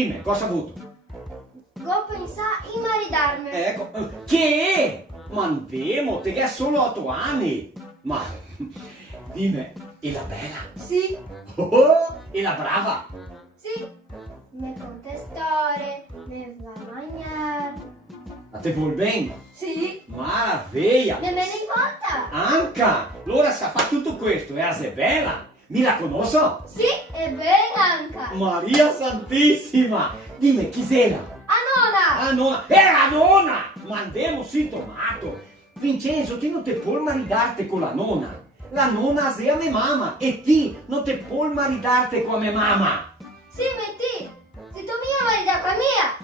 Dimmi, cosa ha avuto? Go pensare in maridarmi. Ecco, che? Ma andiamo, te che è solo 8 anni. Ma, dimmi, e la bella? Sì, Oh, e la brava? sì. Me conta storie, me va a mangiare. A te vuol bene? Sì, Maraviglia! me ne importa. Anca, allora sa fa tutto questo, è bella? Mi la conosco? Sì, è bene anche. Maria Santissima! Dimmi, chi sei? A nonna. La nonna! La nonna! Ma andiamo sintomato! Vincenzo, ti non te puoi maridarte con la nonna! La nonna è a mia mamma e ti non te puoi maridarte con mia mamma! Sì, metti. Se tu mia maridare con mia.